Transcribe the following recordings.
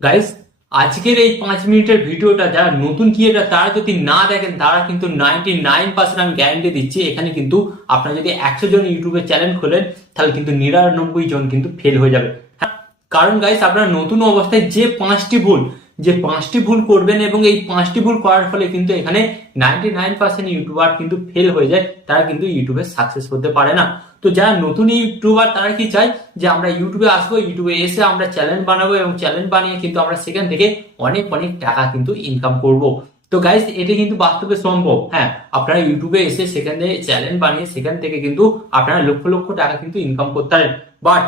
Guys, আজকের এই 5 মিনিটের ভিডিওটা যারা নতুন ক্রিয়েটার তারা যদি না দেখেন তারা কিন্তু 99% আমি গ্যারান্টি দিচ্ছি এখানে কিন্তু আপনারা যদি 100 জন ইউটিউবে চ্যানেল খোলেন তাহলে কিন্তু 99 জন কিন্তু ফেল হয়ে যাবে। হ্যাঁ, কারণ গাইস আপনারা নতুন অবস্থায় যে পাঁচটি ভুল করবেন এবং এই 5টি ভুল করার ফলে কিন্তু এখানে 99% ইউটিউবার কিন্তু ফেল হয়ে যায়, তারা কিন্তু ইউটিউবে সাকসেস হতে পারে না। তো যারা নতুন ইউটিউবার তারা কি চায় যে আমরা ইউটিউবে আসবো, ইউটিউবে এসে আমরা চ্যানেল বানাবো এবং চ্যানেল বানিয়ে কিন্তু আমরা সেখান থেকে অনেক অনেক টাকা কিন্তু ইনকাম করব। তো গাইস, এটা কিন্তু বাস্তবে সম্ভব। হ্যাঁ, আপনারা ইউটিউবে এসে সেখান থেকে চ্যানেল বানিয়ে সেখান থেকে কিন্তু আপনারা লক্ষ লক্ষ টাকা কিন্তু ইনকাম করতে পারেন। বাট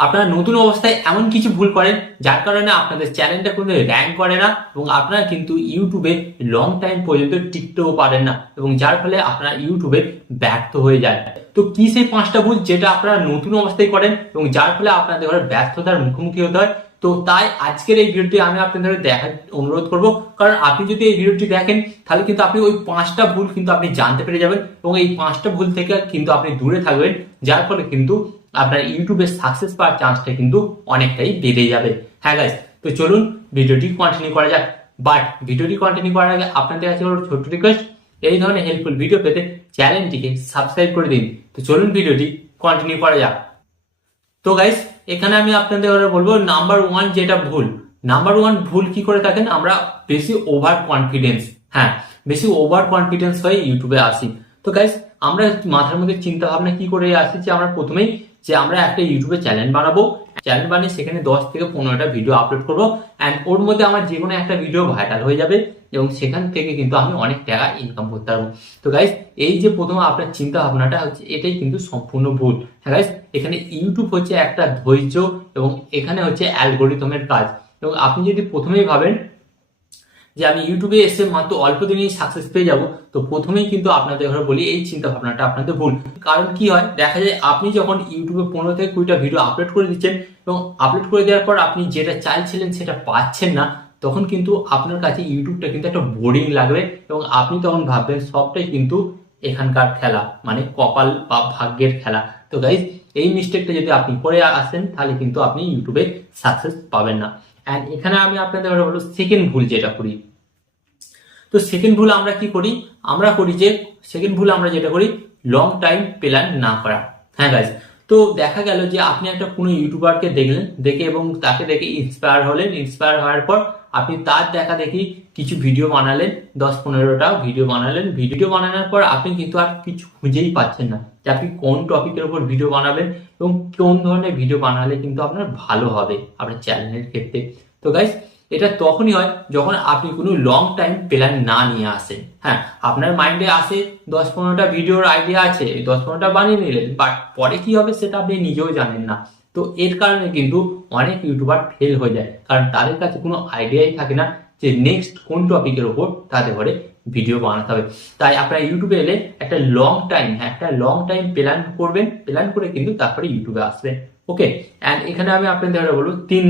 আপনারা নতুন অবস্থায় এমন কিছু ভুল করেন যার কারণে আপনাদের চ্যানেলটা কোনো র্যাঙ্ক করে না এবং আপনারা কিন্তু ইউটিউবে লং টাইম পর্যন্ত টিকতেও পারেন না এবং যার ফলে আপনারা ইউটিউবে ব্যর্থ হয়ে যায়। তো কি সেই 5টা ভুল যেটা আপনারা নতুন অবস্থায় করেন এবং যার ফলে আপনাদের ব্যর্থতার মুখোমুখি হতে হয়? তো তাই আজকের এই ভিডিওটি আমি আপনাদের দেখার অনুরোধ করব, কারণ আপনি যদি এই ভিডিওটি দেখেন তাহলে কিন্তু আপনি ওই 5টা ভুল কিন্তু আপনি জানতে পেরে যাবেন এবং এই 5টা ভুল থেকে কিন্তু আপনি দূরে থাকবেন, যার ফলে কিন্তু আপনার ইউটিউবে সাকসেস পাওয়ার চান্সটা কিন্তু অনেকটাই বেড়ে যাবে। হ্যাঁ গাইস, তো চলুন ভিডিওটি কন্টিনিউ করা যাক। বাট ভিডিওটি কন্টিনিউ করার আগে আপনাদের কাছে একটা ছোট্ট রিকোয়েস্ট, এই ধরনের হেল্পফুল ভিডিও পেতে চ্যানেলটিকে সাবস্ক্রাইব করে দিন। তো চলুন ভিডিওটি কন্টিনিউ করা যাক। তো গাইস, এখানে আমি আপনাদের বলবো নাম্বার ওয়ান ভুল কি করে থাকেন আমরা? বেশি ওভার কনফিডেন্স। হ্যাঁ, বেশি ওভার কনফিডেন্স হয়ে ইউটিউবে আসি। তো গাইস, আমরা মাথার মধ্যে চিন্তা ভাবনা কি করে আসি যে আমরা প্রথমেই যে আমরা একটা ইউটিউবে চ্যানেল বানাবো, চ্যানেল বানিয়ে সেখানে 10 থেকে 15টা ভিডিও আপলোড করবো অ্যান্ড ওর মধ্যে আমার যে কোনো একটা ভিডিও ভাইরাল হয়ে যাবে এবং সেখান থেকে কিন্তু আমি অনেক টাকা ইনকাম করতে পারবো। তো গাইস, এই যে প্রথম আপনার চিন্তা ভাবনাটা হচ্ছে এটাই কিন্তু সম্পূর্ণ ভুল। হ্যাঁ গাইস, এখানে ইউটিউব হচ্ছে একটা ধৈর্য এবং এখানে হচ্ছে অ্যালগোরিদমের কাজ। এবং আপনি যদি প্রথমেই ভাবেন যে আমি ইউটিউবে এসে মাত্র অল্প দিনেই সাকসেস পেয়ে যাব, তো প্রথমেই কিন্তু আপনাদের বলি এই চিন্তা ভাবনাটা আপনাদের ভুল। কারণ কি হয়, দেখা যায় আপনি যখন ইউটিউবে 15 থেকে 20টা ভিডিও আপলোড করে দিচ্ছেন এবং আপলোড করে দেওয়ার পর আপনি যেটা চাইছিলেন সেটা পাচ্ছেন না, তখন কিন্তু আপনার কাছে ইউটিউবটা কিন্তু একটা বোরিং লাগবে এবং আপনি তখন ভাববেন সবটাই কিন্তু এখানকার খেলা, মানে কপাল বা ভাগ্যের খেলা। তো গাইজ, এই মিস্টেকটা যদি আপনি করে আসেন তাহলে কিন্তু আপনি ইউটিউবে সাকসেস পাবেন না। অ্যান্ড এখানে আমি আপনাদের বলবো সেকেন্ড ভুল যেটা করি। তো সেকেন্ড ভুল আমরা কি করি? সেকেন্ড ভুল আমরা যেটা করি, লং টাইম প্ল্যান না করা। হ্যাঁ গাইজ, তো দেখা গেল যে আপনি একটা কোনো ইউটিউবারকে দেখলেন, দেখে এবং তাকে দেখে ইন্সপায়ার হলেন, ইন্সপায়ার হওয়ার পর আপনি তার দেখা দেখি কিছু ভিডিও বানালেন, 10-15টা ভিডিও বানালেন। ভিডিও বানানোর পর আপনি কিন্তু আর কিছু খুঁজেই পাচ্ছেন না যে আপনি কোন টপিকের উপর ভিডিও বানাবেন এবং কোন ধরনের ভিডিও বানালে কিন্তু আপনার ভালো হবে আপনার চ্যানেলের ক্ষেত্রে। তো গাইজ, এটা তখনই হয় যখন আপনি কোনো লং টাইম প্ল্যান না নিয়ে আসেন। হ্যাঁ, আপনার মাইন্ডে আসে 10-15টা ভিডিওর আইডিয়া আছে, 10-15টা বানিয়ে নিলেন, বাট পরে কি হবে সেটা আপনি নিজেও জানেন না। তো এর কারণে কিন্তু অনেক ইউটিউবার ফেল হয়ে যায়, কারণ তাদের কাছে কোনো আইডিয়াই থাকে না যে নেক্সট কোন টপিকের উপর তাদের ঘরে ভিডিও বানাতে হবে। তাই আপনারা ইউটিউবে এলে একটা লং টাইম প্ল্যান করবেন, প্ল্যান করে কিন্তু তারপরে ইউটিউবে আসবেন। ওকে, অ্যান্ড এখানে আমি আপনাদের বলবো 3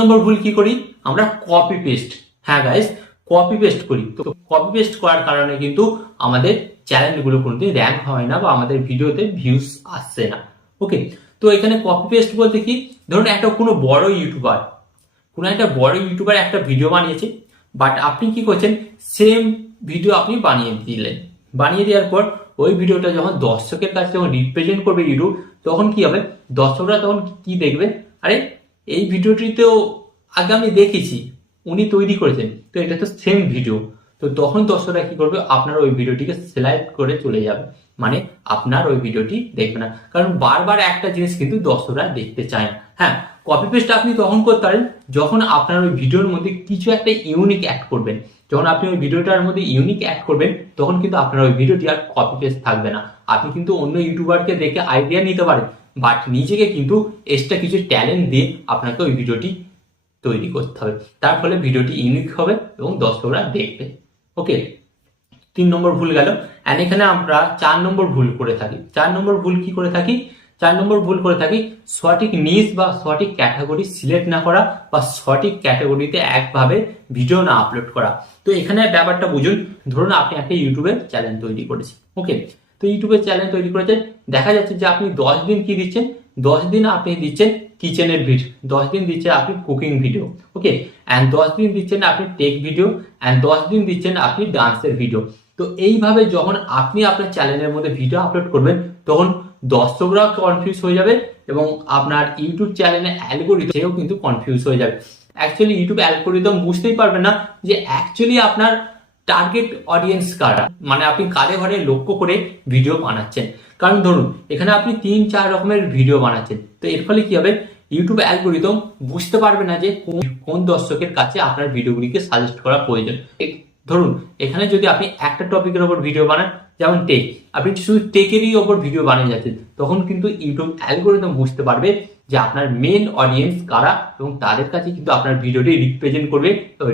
নম্বর ভুল কি করি আমরা? Copy paste. হ্যাঁ গাইস, কপি পেস্ট করি। তো কপি পেস্ট করার কারণে কিন্তু আমাদের চ্যানেলগুলো কোনোদিন র্যাঙ্ক হয় না বা আমাদের ভিডিওতে ভিউজ আসছে না। ওকে, তো এখানে কপি পেস্ট বলতে কি, ধরুন কোনো একটা বড় ইউটিউবার একটা ভিডিও বানিয়েছে, বাট আপনি কি করছেন, সেম ভিডিও আপনি বানিয়ে দেওয়ার পর ওই ভিডিওটা যখন দর্শকের কাছে যখন রিপ্রেজেন্ট করবে ইউটিউব, তখন কি হবে, দর্শকরা তখন কি দেখবে, আরে এই ভিডিওটিতেও আগে আমি দেখেছি, উনি তৈরি করেছেন, তো এটা তো সেম ভিডিও। তো তখন দর্শকরা কি করবে, আপনার ওই ভিডিওটিকে সিলেক্ট করে চলে যাবে, মানে আপনার ওই ভিডিওটি দেখবে না, কারণ বারবার একটা জিনিস কিন্তু দর্শকরা দেখতে চায় না। হ্যাঁ, কপি পেস্ট আপনি তখন করতে পারেন যখন আপনার ওই ভিডিওর মধ্যে কিছু একটা ইউনিক অ্যাড করবেন। যখন আপনি ওই ভিডিওটার মধ্যে ইউনিক অ্যাড করবেন তখন কিন্তু আপনার ওই ভিডিওটি আর কপি পেস্ট থাকবে না। আপনি কিন্তু অন্য ইউটিউবারকে দেখে আইডিয়া নিতে পারেন, বাট নিজেকে কিন্তু এক্সট্রা কিছু ট্যালেন্ট দিয়ে আপনাকে ওই ভিডিওটি তৈরি করতে হবে, তার ফলে ভিডিওটি ইউনিক হবে এবং দর্শকরা দেখবে। ওকে, 3 নম্বর ভুল গেল। অ্যান্ড এখানে আমরা 4 নম্বর ভুল করে থাকি। 4 নম্বর ভুল কি করে থাকি? 4 নম্বর ভুল করে থাকি সঠিক নিশ বা সঠিক ক্যাটাগরি সিলেক্ট না করা বা সঠিক ক্যাটাগরিতে একভাবে ভিডিও না আপলোড করা। তো এখানে ব্যাপারটা বুঝুন, ধরুন আপনি একটা ইউটিউবে চ্যানেল তৈরি করেছেন। ওকে, তো ইউটিউবে চ্যানেল তৈরি করেছেন, দেখা যাচ্ছে যে আপনি 10 দিন কি দিচ্ছেন, 10 দিন আপনি দিচ্ছেন কিচেনের ভিডিও, 10 দিন দিচ্ছেন আপনি কুকিং ভিডিও, ওকে, অ্যান্ড 10 দিন দিচ্ছেন আপনি টেক ভিডিও, অ্যান্ড 10 দিন দিচ্ছেন আপনি ডান্সের ভিডিও। তো এইভাবে যখন আপনি আপনার চ্যানেলের মধ্যে ভিডিও আপলোড করবেন তখন দর্শকরা কনফিউজ হয়ে যাবে এবং আপনার ইউটিউব চ্যানেলের অ্যালগোরিদমেও কিন্তু কনফিউজ হয়ে যাবে। অ্যাকচুয়ালি ইউটিউব অ্যালগোরিদম বুঝতেই পারবে না যে অ্যাকচুয়ালি আপনার টার্গেট অডিয়েন্স কারা, মানে আপনি কারে ঘরে লক্ষ্য করে ভিডিও বানাচ্ছেন। কারণ ধরুন এখানে আপনি 3-4 রকমের ভিডিও বানাচ্ছেন, তো এর ফলে কি হবে, ইউটিউব অ্যালগোরিদম বুঝতে পারবে না যে কোন দর্শকের কাছে আপনার ভিডিওগুলিকে সাজেস্ট করা প্রয়োজন। ধরুন এখানে যদি আপনি একটা টপিকের ওপর ভিডিও বানান, যেমন টেক, আপনি শুধু টেকেরই ওপর ভিডিও বানিয়ে যাচ্ছেন, তখন কিন্তু ইউটিউব অ্যালগোরিদম বুঝতে পারবে যে আপনার মেন অডিয়েন্স কারা এবং তাদের কাছে কিন্তু আপনার ভিডিওটি রিপ্রেজেন্ট করবে।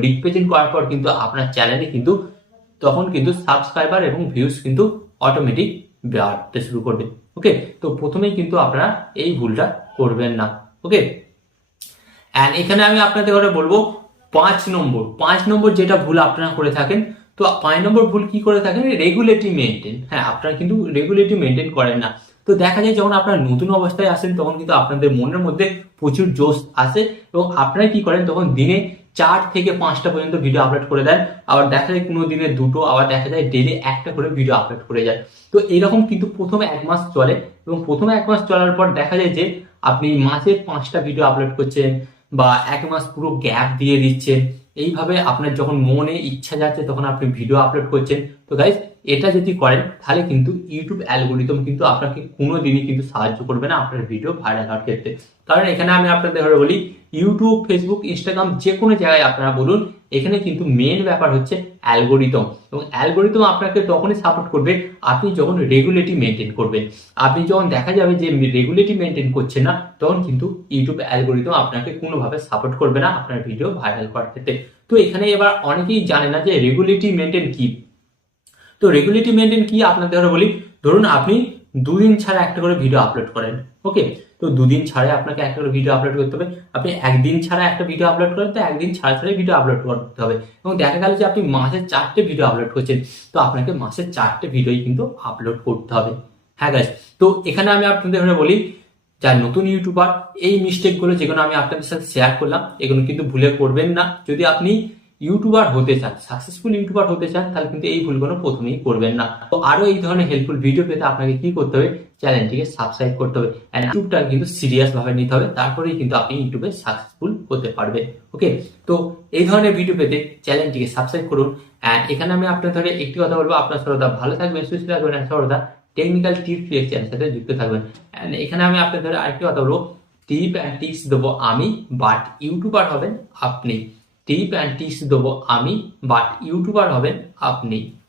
রিপ্রেজেন্ট করার পর কিন্তু আপনার চ্যানেলে কিন্তু তখন কিন্তু সাবস্ক্রাইবার এবং ভিউজ কিন্তু অটোমেটিক বাড়তে শুরু করবে। ওকে, তো প্রথমেই কিন্তু আপনারা এই ভুলটা করবেন না। ওকে, অ্যান্ড এখানে আমি আপনাদের ঘরে বলবো 5 নম্বর যেটা ভুল আপনারা করে থাকেন। তো 5 নম্বর ভুল কি করে থাকেন, রেগুলেটরি মেনটেন। হ্যাঁ, আপনারা কিন্তু রেগুলেটরি মেনটেন করেন না। তো দেখা যায় যখন আপনারা নতুন অবস্থায় আসেন তখন কিন্তু আপনাদের মনের মধ্যে প্রচুর জোশ আসে এবং আপনারা কি করেন তখন দিনে 4 থেকে 5টা পর্যন্ত ভিডিও আপলোড করে দেন। আবার দেখা যায় কোনো দিনে 2টো, আবার দেখা যায় ডেলি 1টা করে ভিডিও আপলোড করে যায়। তো এরকম কিন্তু প্রথমে 1 মাস চলে এবং প্রথমে 1 মাস চলার পর দেখা যায় যে আপনি মাসে 5টা ভিডিও আপলোড করছেন বা 1 মাস পুরো গ্যাপ দিয়ে দিচ্ছেন। এইভাবে আপনার যখন মনে ইচ্ছা যাচ্ছে তখন আপনি ভিডিও আপলোড করছেন। তো গাইজ এটা যদি করেন তাহলে কিন্তু ইউটিউব অ্যালগোরিদম কিন্তু আপনাকে কোনোদিনই কিন্তু সাহায্য করবে না আপনার ভিডিও ভাইরাল হওয়ার ক্ষেত্রে। কারণ এখানে আমি আপনাদের ঘরে বলি, ইউটিউব, ফেসবুক, ইনস্টাগ্রাম যে কোনো জায়গায় আপনারা বলুন, এখানে কিন্তু মেন ব্যাপার হচ্ছে অ্যালগোরিদম। এবং অ্যালগোরিদম আপনাকে তখনই সাপোর্ট করবে আপনি যখন রেগুলেটরি মেনটেন করবেন। আপনি যখন দেখা যাবে যে রেগুলেটরি মেনটেন করছেন না, তখন কিন্তু ইউটিউব অ্যালগোরিদম আপনাকে কোনোভাবে সাপোর্ট করবে না আপনার ভিডিও ভাইরাল করার ক্ষেত্রে। তো এখানে এবার অনেকেই জানে না যে রেগুলেটরি মেনটেন কি। তো রেগুলেটরি মেনটেন কি আপনাদের ঘরে বলি, ধরুন আপনি 2 দিন ছাড়া একটা করে ভিডিও আপলোড করেন। ওকে, তো 2 দিন ছাড়া আপনাকে একটা করে ভিডিও আপলোড করতে হবে। আপনি 1 দিন ছাড়া একটা ভিডিও আপলোড করেন, তো 1 দিন ছাড়া ছাড়া ভিডিও আপলোড করতে হবে। এবং দেখা গেল যে আপনি মাসে 4টে ভিডিও আপলোড করছেন, তো আপনাকে মাসে 4টে ভিডিওই কিন্তু আপলোড করতে হবে। হ্যাঁ গাইস, তো এখানে আমি আপনাদের ঘরে বলি, যারা নতুন ইউটিউবার, এই মিস্টেকগুলো যেগুলো আমি আপনাদের সাথে শেয়ার করলাম এগুলো কিন্তু ভুলে করবেন না। যদি আপনি ইউটিউবার হতে চান, সাকসেসফুল ইউটিউবার হতে চান, তাহলে কিন্তু এই ভুলগুলো প্রথমেই করবেন না। তো আরো এই ধরনের হেল্পফুল ভিডিও পেতে আপনাকে কি করতে হবে, চ্যানেলটিকে সাবস্ক্রাইব করতে হবে। এন্ড ইউটিউবটা কিন্তু সিরিয়াস ভাবে নিতে হবে, তারপরেই কিন্তু আপনি ইউটিউবে সাকসেসফুল হতে পারবেন। ওকে, তো এই ধরনের ভিডিও পেতে চ্যানেলটিকে সাবস্ক্রাইব করুন। এন্ড এখানে আমি আপনার ধরে একটি কথা বলবো, আপনার সর্বদা ভালো থাকবেন, সুস্থ থাকবেন, আর সর্বদা টেকনিক্যাল টিপস চ্যানেলের সাথে যুক্ত থাকবেন। এন্ড এখানে আমি আপনার ধরে আরেকটি কথা বলবো, টিপ অ্যান্ড টিপস দেবো আমি, বাট ইউটিউবার হবেন আপনি। টিপ অ্যান্ড টিপস দেবো আমি, বাট ইউটিউবার হবেন আপনি।